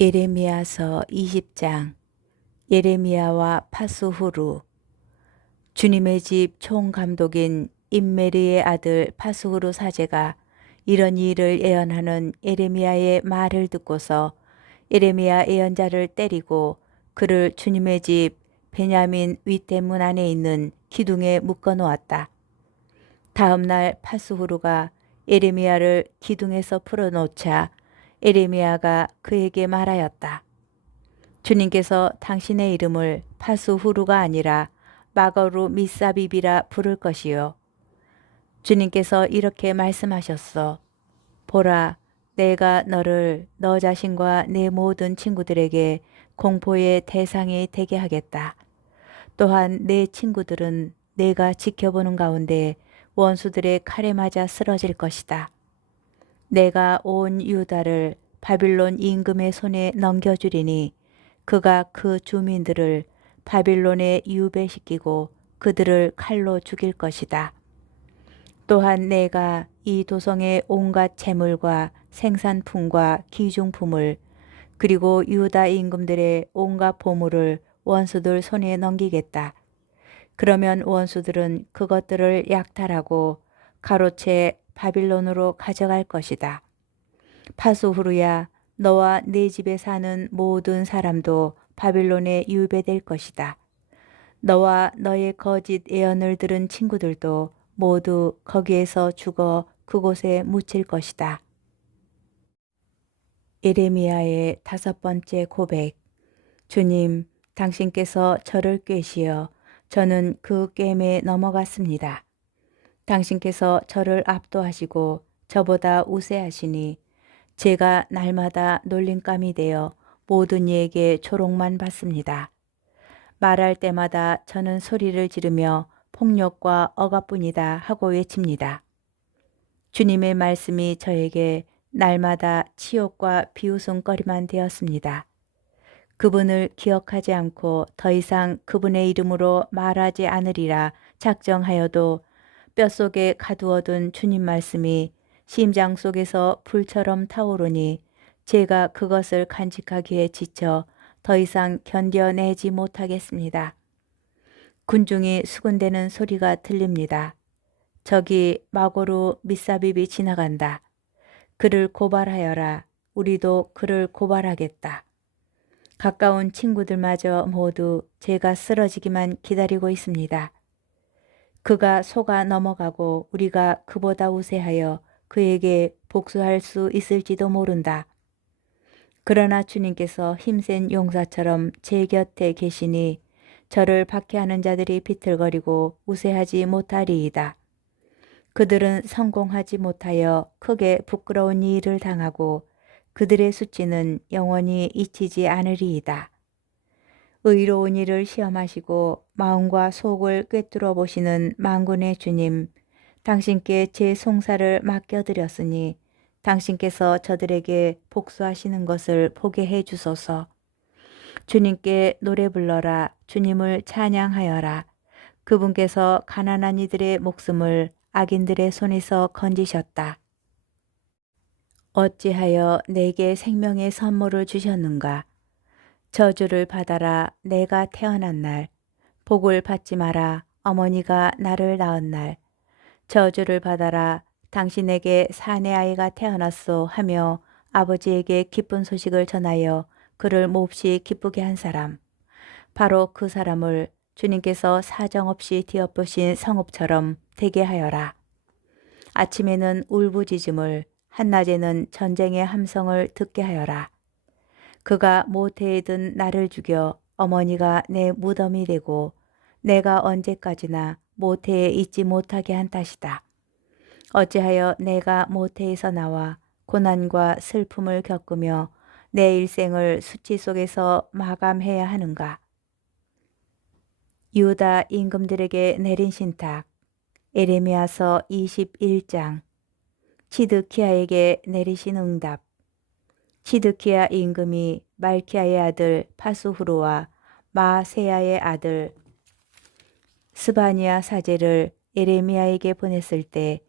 예레미야서 20장. 예레미야와 파수후루. 주님의 집 총감독인 임메리의 아들 파수후루 사제가 이런 일을 예언하는 예레미야의 말을 듣고서 예레미야 예언자를 때리고 그를 주님의 집 베냐민 윗대문 안에 있는 기둥에 묶어 놓았다. 다음 날 파수후루가 예레미야를 기둥에서 풀어놓자 예레미야가 그에게 말하였다. 주님께서 당신의 이름을 파수후루가 아니라 마거루 미사비비라 부를 것이요. 주님께서 이렇게 말씀하셨어. 보라, 내가 너를 너 자신과 내 모든 친구들에게 공포의 대상이 되게 하겠다. 또한 내 친구들은 내가 지켜보는 가운데 원수들의 칼에 맞아 쓰러질 것이다. 내가 온 유다를 바빌론 임금의 손에 넘겨주리니 그가 그 주민들을 바빌론에 유배시키고 그들을 칼로 죽일 것이다. 또한 내가 이 도성의 온갖 재물과 생산품과 기중품을 그리고 유다 임금들의 온갖 보물을 원수들 손에 넘기겠다. 그러면 원수들은 그것들을 약탈하고 가로채 바빌론으로 가져갈 것이다. 파수후루야, 너와 네 집에 사는 모든 사람도 바빌론에 유배될 것이다. 너와 너의 거짓 예언을 들은 친구들도 모두 거기에서 죽어 그곳에 묻힐 것이다. 예레미야의 5번째 고백. 주님, 당신께서 저를 꾀시어 저는 그 꿰매에 넘어갔습니다. 당신께서 저를 압도하시고 저보다 우세하시니 제가 날마다 놀림감이 되어 모든 이에게 조롱만 받습니다. 말할 때마다 저는 소리를 지르며 폭력과 억압뿐이다 하고 외칩니다. 주님의 말씀이 저에게 날마다 치욕과 비웃음거리만 되었습니다. 그분을 기억하지 않고 더 이상 그분의 이름으로 말하지 않으리라 작정하여도 뼛속에 가두어둔 주님 말씀이 심장 속에서 불처럼 타오르니 제가 그것을 간직하기에 지쳐 더 이상 견뎌내지 못하겠습니다. 군중이 수군대는 소리가 들립니다. 저기 마고루 미사빕이 지나간다. 그를 고발하여라. 우리도 그를 고발하겠다. 가까운 친구들마저 모두 제가 쓰러지기만 기다리고 있습니다. 그가 속아 넘어가고 우리가 그보다 우세하여 그에게 복수할 수 있을지도 모른다. 그러나 주님께서 힘센 용사처럼 제 곁에 계시니 저를 박해하는 자들이 비틀거리고 우세하지 못하리이다. 그들은 성공하지 못하여 크게 부끄러운 일을 당하고 그들의 수치는 영원히 잊히지 않으리이다. 의로운 이를 시험하시고 마음과 속을 꿰뚫어 보시는 만군의 주님, 당신께 제 송사를 맡겨드렸으니 당신께서 저들에게 복수하시는 것을 보게 해 주소서. 주님께 노래 불러라. 주님을 찬양하여라. 그분께서 가난한 이들의 목숨을 악인들의 손에서 건지셨다. 어찌하여 내게 생명의 선물을 주셨는가? 저주를 받아라. 내가 태어난 날. 복을 받지 마라. 어머니가 나를 낳은 날. 저주를 받아라. 당신에게 사내 아이가 태어났소 하며 아버지에게 기쁜 소식을 전하여 그를 몹시 기쁘게 한 사람. 바로 그 사람을 주님께서 사정없이 뒤엎으신 성읍처럼 되게 하여라. 아침에는 울부짖음을, 한낮에는 전쟁의 함성을 듣게 하여라. 그가 모태에 든 나를 죽여 어머니가 내 무덤이 되고 내가 언제까지나 모태에 있지 못하게 한 탓이다. 어찌하여 내가 모태에서 나와 고난과 슬픔을 겪으며 내 일생을 수치 속에서 마감해야 하는가? 유다 임금들에게 내린 신탁. 예레미야서 21장. 치드키야에게 내리신 응답. 치드키야 임금이 말키야의 아들 파수후루와 마세야의 아들 스바니아 사제를 예레미야에게 보냈을 때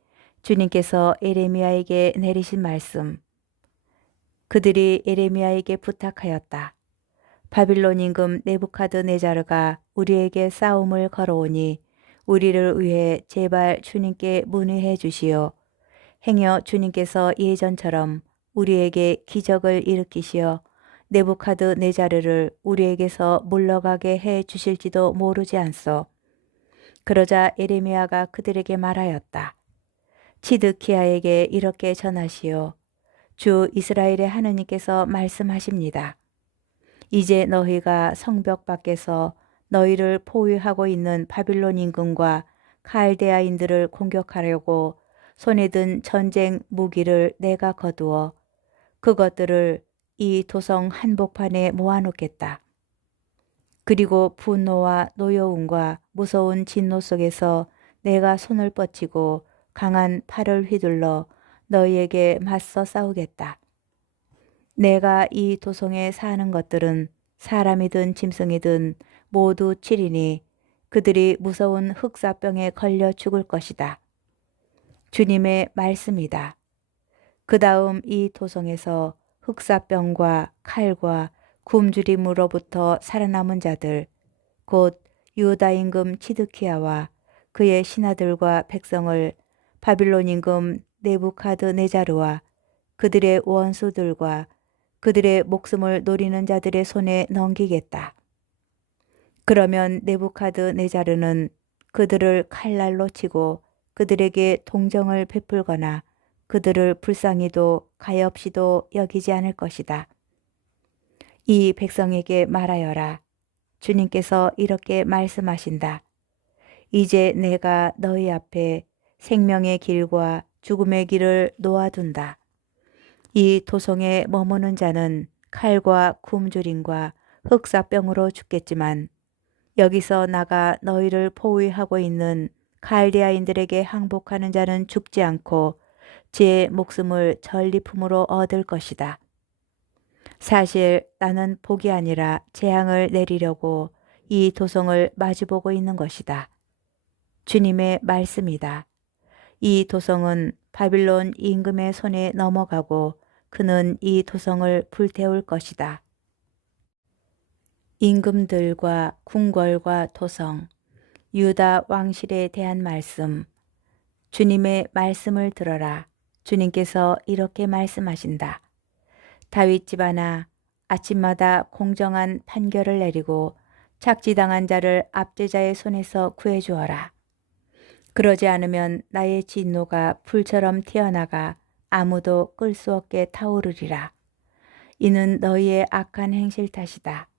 주님께서 예레미야에게 내리신 말씀. 그들이 예레미야에게 부탁하였다. 바빌론 임금 네부카드네자르가 우리에게 싸움을 걸어오니 우리를 위해 제발 주님께 문의해 주시오. 행여 주님께서 예전처럼 우리에게 기적을 일으키시어 네부카드네자르를 우리에게서 물러가게 해 주실지도 모르지 않소. 그러자 예레미야가 그들에게 말하였다. 치드키야에게 이렇게 전하시오. 주 이스라엘의 하느님께서 말씀하십니다. 이제 너희가 성벽 밖에서 너희를 포위하고 있는 바빌론 임금과 칼데아인들을 공격하려고 손에 든 전쟁 무기를 내가 거두어 그것들을 이 도성 한복판에 모아놓겠다. 그리고 분노와 노여움과 무서운 진노 속에서 내가 손을 뻗치고 강한 팔을 휘둘러 너희에게 맞서 싸우겠다. 내가 이 도성에 사는 것들은 사람이든 짐승이든 모두 치리니 그들이 무서운 흑사병에 걸려 죽을 것이다. 주님의 말씀이다. 그 다음 이 도성에서 흑사병과 칼과 굶주림으로부터 살아남은 자들, 곧 유다 임금 치드키야와 그의 신하들과 백성을 바빌론 임금 네부카드네자르와 그들의 원수들과 그들의 목숨을 노리는 자들의 손에 넘기겠다. 그러면 네부카드네자르는 그들을 칼날로 치고 그들에게 동정을 베풀거나 그들을 불쌍히도 가엾이도 여기지 않을 것이다. 이 백성에게 말하여라. 주님께서 이렇게 말씀하신다. 이제 내가 너희 앞에 생명의 길과 죽음의 길을 놓아둔다. 이 도성에 머무는 자는 칼과 굶주림과 흑사병으로 죽겠지만 여기서 나가 너희를 포위하고 있는 갈대아인들에게 항복하는 자는 죽지 않고 제 목숨을 전리품으로 얻을 것이다. 사실 나는 복이 아니라 재앙을 내리려고 이 도성을 마주보고 있는 것이다. 주님의 말씀이다. 이 도성은 바빌론 임금의 손에 넘어가고 그는 이 도성을 불태울 것이다. 임금들과 궁궐과 도성, 유다 왕실에 대한 말씀. 주님의 말씀을 들어라. 주님께서 이렇게 말씀하신다. 다윗 집안아, 아침마다 공정한 판결을 내리고 착지당한 자를 압제자의 손에서 구해주어라. 그러지 않으면 나의 진노가 불처럼 튀어나가 아무도 끌 수 없게 타오르리라. 이는 너희의 악한 행실 탓이다.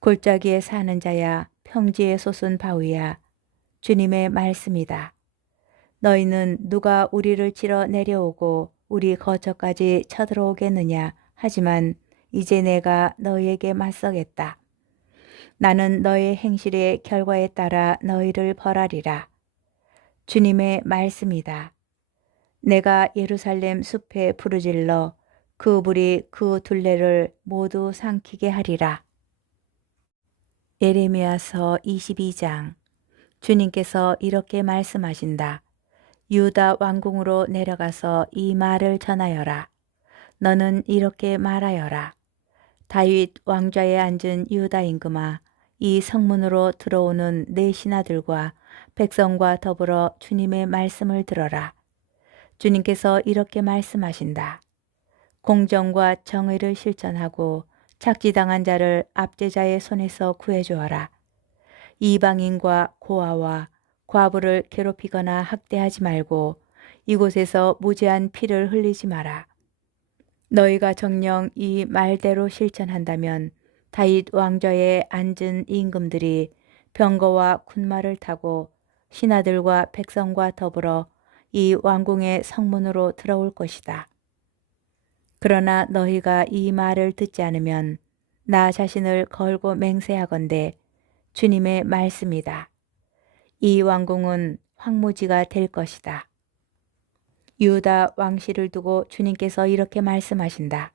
골짜기에 사는 자야, 평지에 솟은 바위야, 주님의 말씀이다. 너희는 누가 우리를 치러 내려오고 우리 거처까지 쳐들어오겠느냐 하지만 이제 내가 너희에게 맞서겠다. 나는 너의 행실의 결과에 따라 너희를 벌하리라. 주님의 말씀이다. 내가 예루살렘 숲에 부르질러 그 불이 그 둘레를 모두 삼키게 하리라. 예레미야서 22장. 주님께서 이렇게 말씀하신다. 유다 왕궁으로 내려가서 이 말을 전하여라. 너는 이렇게 말하여라. 다윗 왕좌에 앉은 유다 임금아, 이 성문으로 들어오는 내 신하들과 백성과 더불어 주님의 말씀을 들어라. 주님께서 이렇게 말씀하신다. 공정과 정의를 실천하고 착지당한 자를 압제자의 손에서 구해주어라. 이방인과 고아와 과부를 괴롭히거나 학대하지 말고 이곳에서 무죄한 피를 흘리지 마라. 너희가 정녕 이 말대로 실천한다면 다윗 왕좌에 앉은 임금들이 병거와 군마를 타고 신하들과 백성과 더불어 이 왕궁의 성문으로 들어올 것이다. 그러나 너희가 이 말을 듣지 않으면 나 자신을 걸고 맹세하건대 주님의 말씀이다. 이 왕궁은 황무지가 될 것이다. 유다 왕실을 두고 주님께서 이렇게 말씀하신다.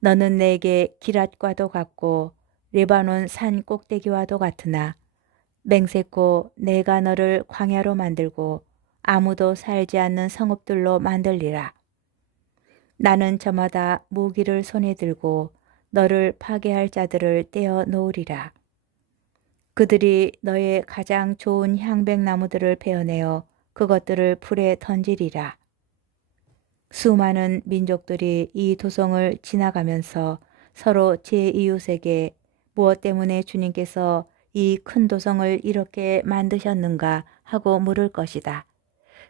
너는 내게 기랏과도 같고 레바논 산 꼭대기와도 같으나 맹세코 내가 너를 광야로 만들고 아무도 살지 않는 성읍들로 만들리라. 나는 저마다 무기를 손에 들고 너를 파괴할 자들을 떼어 놓으리라. 그들이 너의 가장 좋은 향백나무들을 베어내어 그것들을 불에 던지리라. 수많은 민족들이 이 도성을 지나가면서 서로 제 이웃에게 무엇 때문에 주님께서 이 큰 도성을 이렇게 만드셨는가 하고 물을 것이다.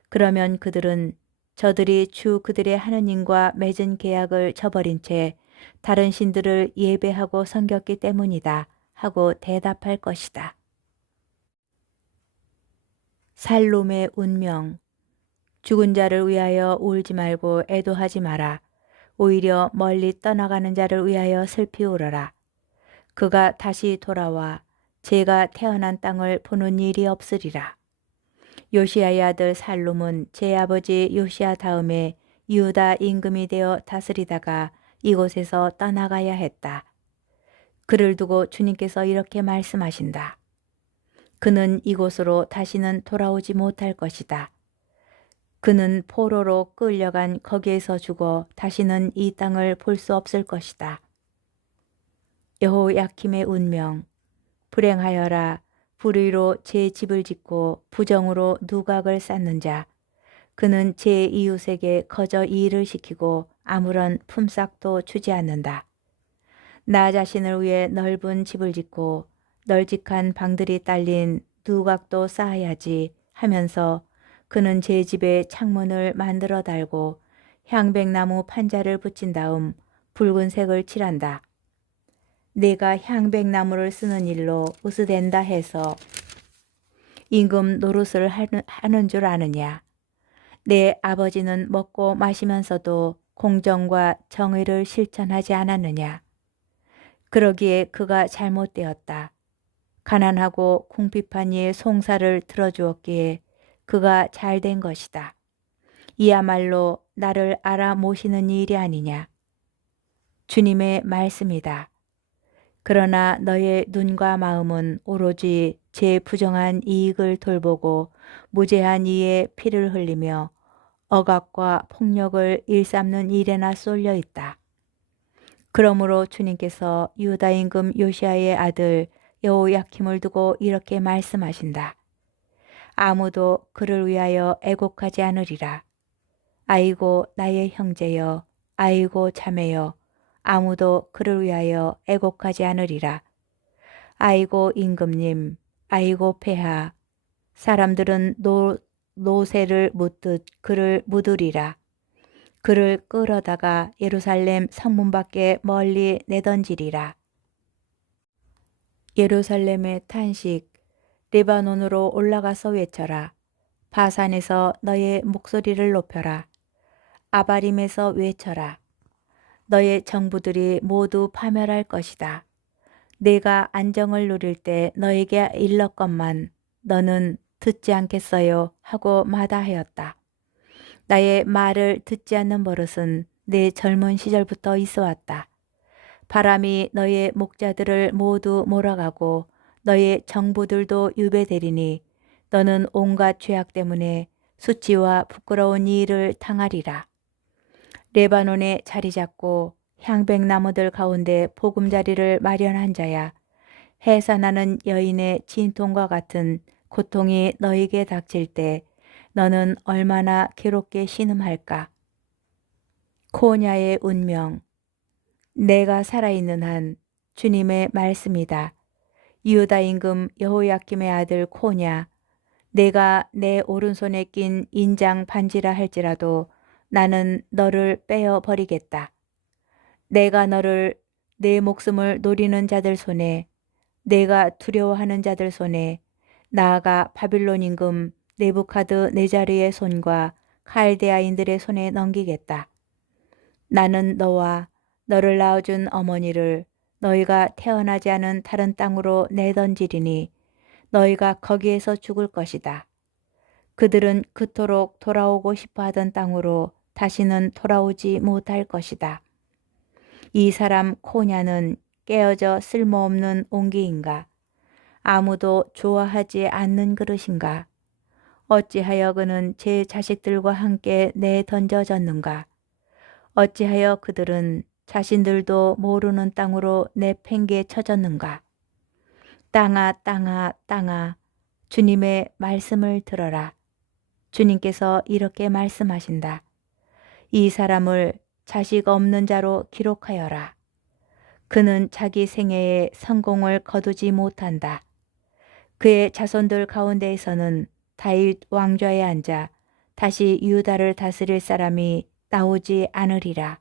그러면 그들은 저들이 주 그들의 하느님과 맺은 계약을 저버린 채 다른 신들을 예배하고 섬겼기 때문이다 하고 대답할 것이다. 살롬의 운명. 죽은 자를 위하여 울지 말고 애도하지 마라. 오히려 멀리 떠나가는 자를 위하여 슬피 울어라. 그가 다시 돌아와 제가 태어난 땅을 보는 일이 없으리라. 요시야의 아들 살롬은 제 아버지 요시야 다음에 유다 임금이 되어 다스리다가 이곳에서 떠나가야 했다. 그를 두고 주님께서 이렇게 말씀하신다. 그는 이곳으로 다시는 돌아오지 못할 것이다. 그는 포로로 끌려간 거기에서 죽어 다시는 이 땅을 볼 수 없을 것이다. 여호야킴의 운명. 불행하여라. 불의로 제 집을 짓고 부정으로 누각을 쌓는 자. 그는 제 이웃에게 거저 일을 시키고 아무런 품삯도 주지 않는다. 나 자신을 위해 넓은 집을 짓고 널찍한 방들이 딸린 누각도 쌓아야지 하면서 그는 제 집에 창문을 만들어 달고 향백나무 판자를 붙인 다음 붉은색을 칠한다. 내가 향백나무를 쓰는 일로 으스댄다 해서 임금 노릇을 하는 줄 아느냐. 내 아버지는 먹고 마시면서도 공정과 정의를 실천하지 않았느냐. 그러기에 그가 잘못되었다. 가난하고 궁핍한 이의 송사를 들어주었기에 그가 잘된 것이다. 이야말로 나를 알아 모시는 일이 아니냐. 주님의 말씀이다. 그러나 너의 눈과 마음은 오로지 제 부정한 이익을 돌보고 무죄한 이의 피를 흘리며 억압과 폭력을 일삼는 일에나 쏠려 있다. 그러므로 주님께서 유다 임금 요시야의 아들 여호야킴을 두고 이렇게 말씀하신다. 아무도 그를 위하여 애곡하지 않으리라. 아이고 나의 형제여, 아이고 자매여, 아무도 그를 위하여 애곡하지 않으리라. 아이고 임금님, 아이고 폐하, 사람들은 노새를 묻듯 그를 묻으리라. 그를 끌어다가 예루살렘 성문 밖에 멀리 내던지리라. 예루살렘의 탄식. 레바논으로 올라가서 외쳐라. 바산에서 너의 목소리를 높여라. 아바림에서 외쳐라. 너의 정부들이 모두 파멸할 것이다. 내가 안정을 누릴 때 너에게 일렀건만 너는 듣지 않겠어요 하고 마다하였다. 나의 말을 듣지 않는 버릇은 내 젊은 시절부터 있어 왔다. 바람이 너의 목자들을 모두 몰아가고 너의 정부들도 유배되리니 너는 온갖 죄악 때문에 수치와 부끄러운 일을 당하리라. 레바논에 자리 잡고 향백나무들 가운데 보금자리를 마련한 자야. 해산하는 여인의 진통과 같은 고통이 너에게 닥칠 때 너는 얼마나 괴롭게 신음할까. 코냐의 운명. 내가 살아있는 한 주님의 말씀이다. 유다 임금 여호야킴의 아들 코냐, 내가 내 오른손에 낀 인장 반지라 할지라도 나는 너를 빼어 버리겠다. 내가 너를 내 목숨을 노리는 자들 손에, 내가 두려워하는 자들 손에, 나아가 바빌론 임금 네부카드네자르의 손과 칼데아인들의 손에 넘기겠다. 나는 너와 너를 낳아준 어머니를 너희가 태어나지 않은 다른 땅으로 내던지리니 너희가 거기에서 죽을 것이다. 그들은 그토록 돌아오고 싶어 하던 땅으로 다시는 돌아오지 못할 것이다. 이 사람 코냐는 깨어져 쓸모없는 옹기인가? 아무도 좋아하지 않는 그릇인가? 어찌하여 그는 제 자식들과 함께 내던져졌는가? 어찌하여 그들은 자신들도 모르는 땅으로 내팽개 쳐졌는가? 땅아, 땅아, 땅아, 주님의 말씀을 들어라. 주님께서 이렇게 말씀하신다. 이 사람을 자식 없는 자로 기록하여라. 그는 자기 생애에 성공을 거두지 못한다. 그의 자손들 가운데에서는 다윗 왕좌에 앉아 다시 유다를 다스릴 사람이 나오지 않으리라.